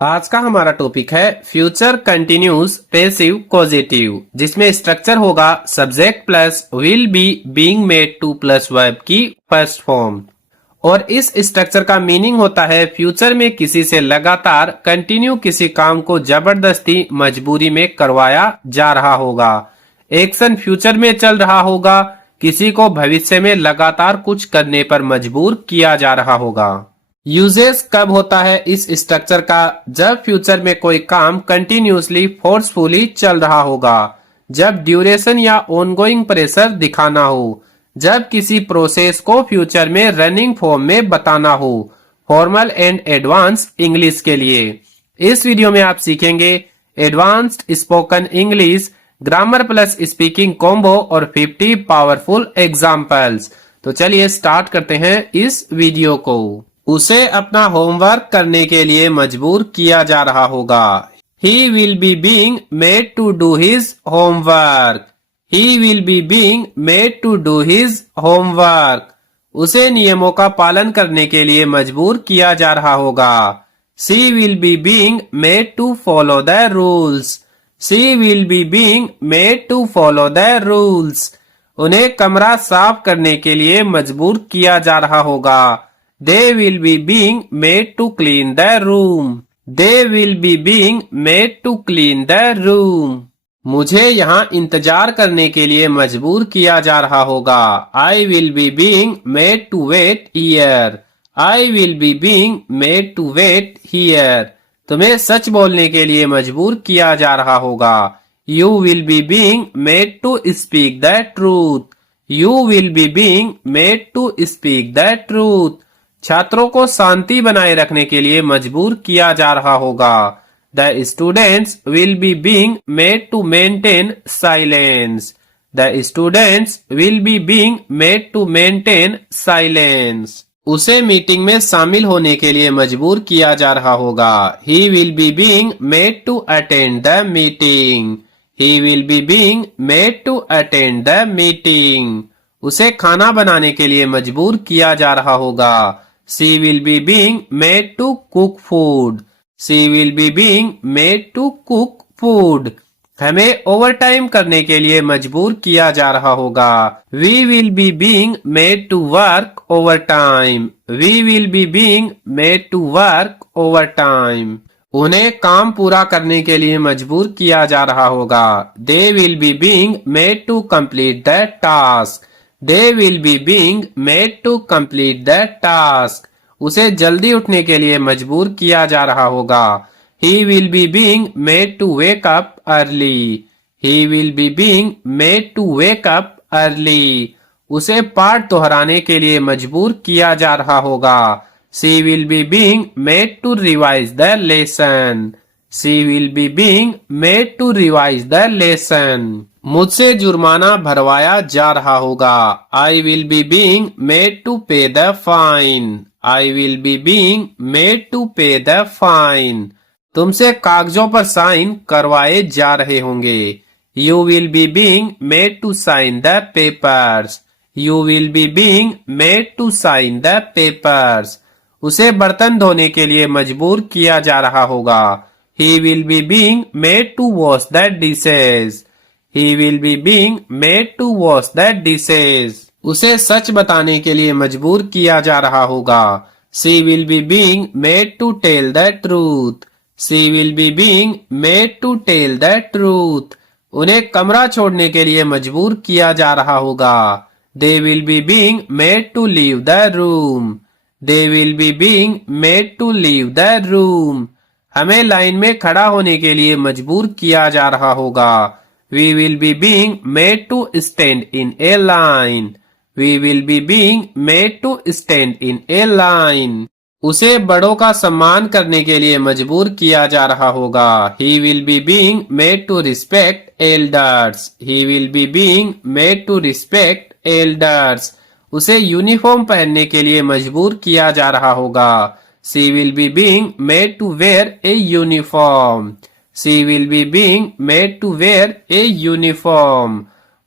आज का हमारा टॉपिक है फ्यूचर कंटिन्यूस पैसिव कॉजेटिव, जिसमें स्ट्रक्चर होगा subject plus will be being made two plus verb की फर्स्ट फॉर्म। और इस स्ट्रक्चर का मीनिंग होता है फ्यूचर में किसी से लगातार कंटिन्यू किसी काम को जबरदस्ती मजबूरी में करवाया जा रहा होगा। एक्शन फ्यूचर में चल रहा होगा, किसी को भविष्य में लगातार कुछ करने पर मजबूर किया जा रहा होगा। यूजेस कब होता है इस स्ट्रक्चर का? जब फ्यूचर में कोई काम कंटिन्यूसली फोर्सफुली चल रहा होगा, जब ड्यूरेशन या ऑनगोइंग प्रेशर दिखाना हो, जब किसी प्रोसेस को फ्यूचर में रनिंग फॉर्म में बताना हो। फॉर्मल एंड एडवांस इंग्लिश के लिए इस वीडियो में आप सीखेंगे advanced spoken English, grammar plus speaking combo और 50 पावरफुल एग्जाम्पल्स। तो चलिए स्टार्ट करते हैं इस वीडियो को। उसे अपना होमवर्क करने के लिए मजबूर किया जा रहा होगा। He will be being made to do his homework. He will be being made to do his homework. उसे नियमों का पालन करने के लिए मजबूर किया जा रहा होगा। She will be being made to follow the rules. She will be being made to follow the rules. उन्हें कमरा साफ करने के लिए मजबूर किया जा रहा होगा। They will be being made to clean the room. They will be being made to clean the room. मुझे यहाँ इंतजार करने के लिए मजबूर किया जा रहा होगा। I will be being made to wait here. I will be being made to wait here. तुम्हें सच बोलने के लिए मजबूर किया जा रहा होगा। You will be being made to speak the truth. You will be being made to speak the truth. छात्रों को शांति बनाए रखने के लिए मजबूर किया जा रहा होगा। The students will be being made to maintain silence. The students will be being made to maintain silence. उसे मीटिंग में शामिल होने के लिए मजबूर किया जा रहा होगा। He will be being made to attend the meeting. He will be being made to attend the meeting. उसे खाना बनाने के लिए मजबूर किया जा रहा होगा। She will be being made to cook food. She will be being made to cook food. हमें ओवरटाइम करने के लिए मजबूर किया जा रहा होगा। We will be being made to work overtime. We will be being made to work overtime. उन्हें काम पूरा करने के लिए मजबूर किया जा रहा होगा। They will be being made to complete the task. They will be being made to complete the task. उसे जल्दी उठने के लिए मजबूर किया जा रहा होगा। He will be being made to wake up early. He will be being made to wake up early. उसे पाठ दोहराने के लिए मजबूर किया जा रहा होगा। She will be being made to revise the lesson. She will be being made to revise the lesson. मुझसे जुर्माना भरवाया जा रहा होगा। I will be being made to pay the fine. I will be being made to pay the fine. तुमसे कागजों पर sign करवाए जा रहे होंगे। You will be being made to sign the papers. You will be being made to sign the papers. उसे बर्तन धोने के लिए मजबूर किया जा रहा होगा। He will be being made to wash the dishes. He will be being made to wash the dishes. उसे सच बताने के लिए मजबूर किया जा रहा होगा। She will be being made to tell the truth. She will be being made to tell the truth. उन्हें कमरा छोड़ने के लिए मजबूर किया जा रहा होगा। They will be being made to leave the room. They will be being made to leave the room. हमें लाइन में खड़ा होने के लिए मजबूर किया जा रहा होगा। We will be being made to stand in a line. We will be being made to stand in a line. उसे बड़ों का सम्मान करने के लिए मजबूर किया जा रहा होगा। He will be being made to respect elders. He will be being made to respect elders. उसे यूनिफॉर्म पहनने के लिए मजबूर किया जा रहा होगा। She will be being made to wear a uniform. She will be being made to wear a uniform.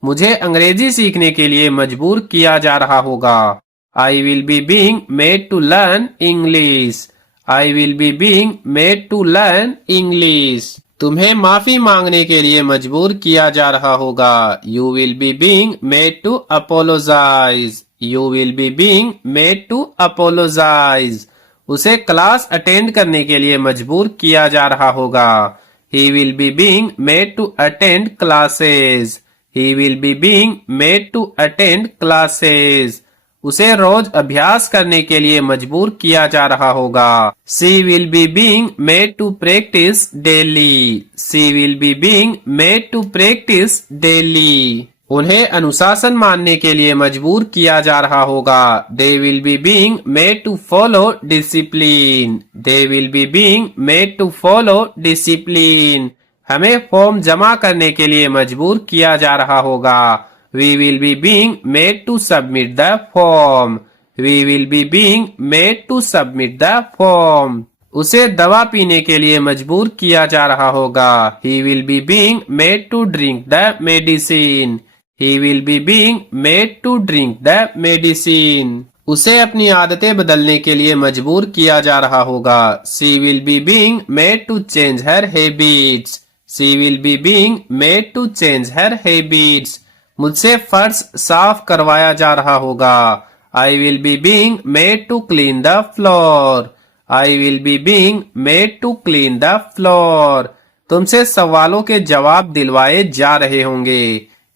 मुझे अंग्रेजी सीखने के लिए मजबूर किया जा रहा होगा। I will be being made to learn English. I will be being made to learn English. तुम्हें माफी मांगने के लिए मजबूर किया जा रहा होगा। You will be being made to apologize. You will be being made to apologize. उसे क्लास अटेंड करने के लिए मजबूर किया जा रहा होगा। He will be being made to attend classes. He will be being made to attend classes. उसे रोज अभ्यास करने के लिए मजबूर किया जा रहा होगा। She will be being made to practice daily. She will be being made to practice daily. उन्हें अनुशासन मानने के लिए मजबूर किया जा रहा होगा। They will be being made to follow discipline. They will be being made to follow discipline. हमें फॉर्म जमा करने के लिए मजबूर किया जा रहा होगा। We will be being made to submit the form. We will be being made to submit the form. उसे दवा पीने के लिए मजबूर किया जा रहा होगा। He will be being made to drink the medicine. He will be being made to drink the medicine. उसे अपनी आदतें बदलने के लिए मजबूर किया जा रहा होगा। She will be being made to change her habits. She will be being made to change her habits. मुझसे फर्श साफ करवाया जा रहा होगा। I will be being made to clean the floor. I will be being made to clean the floor. तुमसे सवालों के जवाब दिलवाए जा रहे होंगे।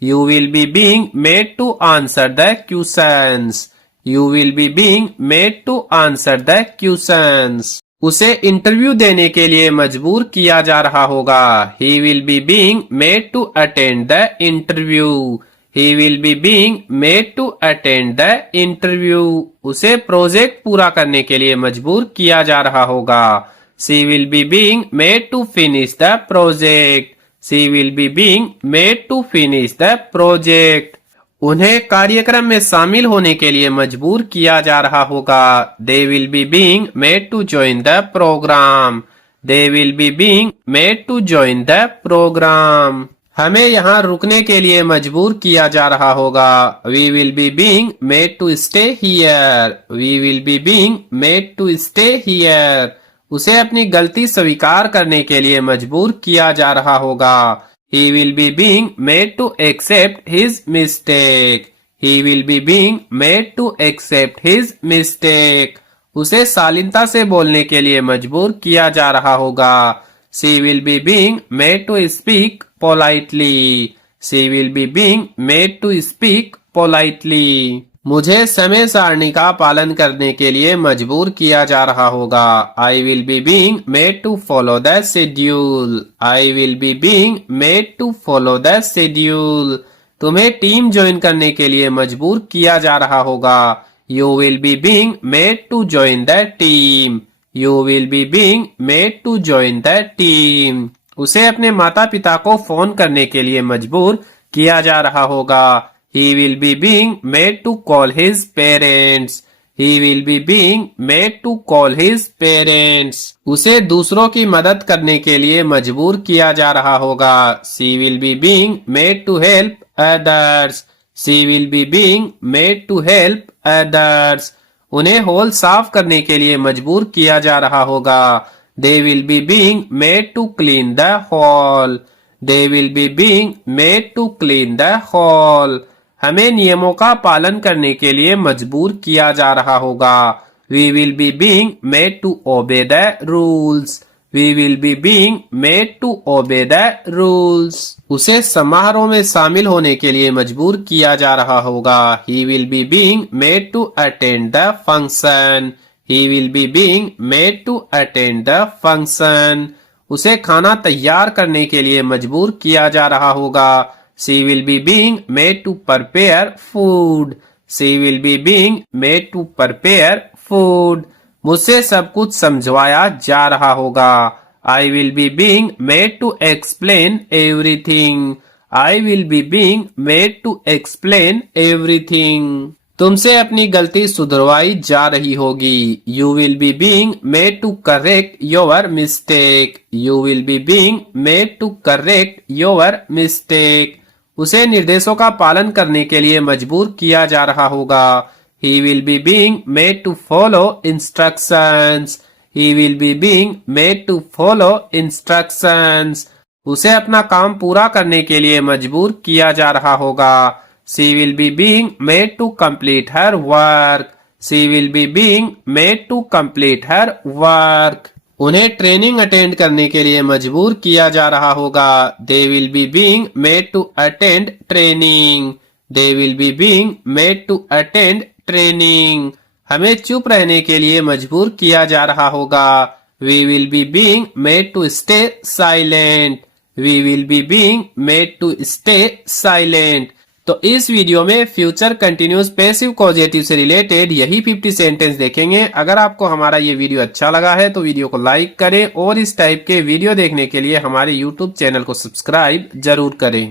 You will be being made to answer the questions. You will be being made to answer the questions. उसे interview देने के लिए मजबूर किया जा रहा होगा। He will be being made to attend the interview. He will be being made to attend the interview. उसे प्रोजेक्ट पूरा करने के लिए मजबूर किया जा रहा होगा। She will be being made to finish the project. She will be being made to finish the project. उन्हें कार्यक्रम में शामिल होने के लिए मजबूर किया जा रहा होगा। They will be being made to join the program. They will be being made to join the program. हमें यहाँ रुकने के लिए मजबूर किया जा रहा होगा। We will be being made to stay here. We will be being made to stay here. उसे अपनी गलती स्वीकार करने के लिए मजबूर किया जा रहा होगा। He will be being made to accept his mistake. He will be being made to accept his mistake. उसे शालीनता से बोलने के लिए मजबूर किया जा रहा होगा। She will be being made to speak politely. She will be being made to speak politely. मुझे समय सारणी का पालन करने के लिए मजबूर किया जा रहा होगा। I will be being made to follow the schedule. I will be being made to follow the schedule. तुम्हें टीम ज्वाइन करने के लिए मजबूर किया जा रहा होगा। You will be being made to join the team. You will be being made to join the team. उसे अपने माता पिता को फोन करने के लिए मजबूर किया जा रहा होगा। He will be being made to call his parents. He will be being made to call his parents. उसे दूसरों की मदद करने के लिए मजबूर किया जा रहा होगा। She will be being made to help others. She will be being made to help others. उन्हें हॉल साफ करने के लिए मजबूर किया जा रहा होगा। They will be being made to clean the hall. They will be being made to clean the hall. हमें नियमों का पालन करने के लिए मजबूर किया जा रहा होगा। We will be being made to obey the rules. We will be being made to obey the rules. उसे समारोह में शामिल होने के लिए मजबूर किया जा रहा होगा। He will be being made to attend the function. He will be being made to attend the function. उसे खाना तैयार करने के लिए मजबूर किया जा रहा होगा। She will be being made to prepare food. She will be being made to prepare food. मुझसे सब कुछ समझवाया जा रहा होगा। I will be being made to explain everything. I will be being made to explain everything. तुमसे अपनी गलती सुधरवाई जा रही होगी। You will be being made to correct your mistake. You will be being made to correct your mistake. उसे निर्देशों का पालन करने के लिए मजबूर किया जा रहा होगा। He will be being made to follow instructions. He will be being made to follow instructions. उसे अपना काम पूरा करने के लिए मजबूर किया जा रहा होगा. She will be being made to complete her work. She will be being made to complete her work. उन्हें ट्रेनिंग अटेंड करने के लिए मजबूर किया जा रहा होगा. They will be being made to attend training. They will be being made to attend training. हमें चुप रहने के लिए मजबूर किया जा रहा होगा. We will be being made to stay silent. We will be being made to stay silent. तो इस वीडियो में फ्यूचर कंटिन्यूस पैसिव कॉजेटिव से रिलेटेड यही 50 सेंटेंस देखेंगे. अगर आपको हमारा ये वीडियो अच्छा लगा है तो वीडियो को लाइक करें और इस टाइप के वीडियो देखने के लिए हमारे यूट्यूब चैनल को सब्सक्राइब जरूर करें.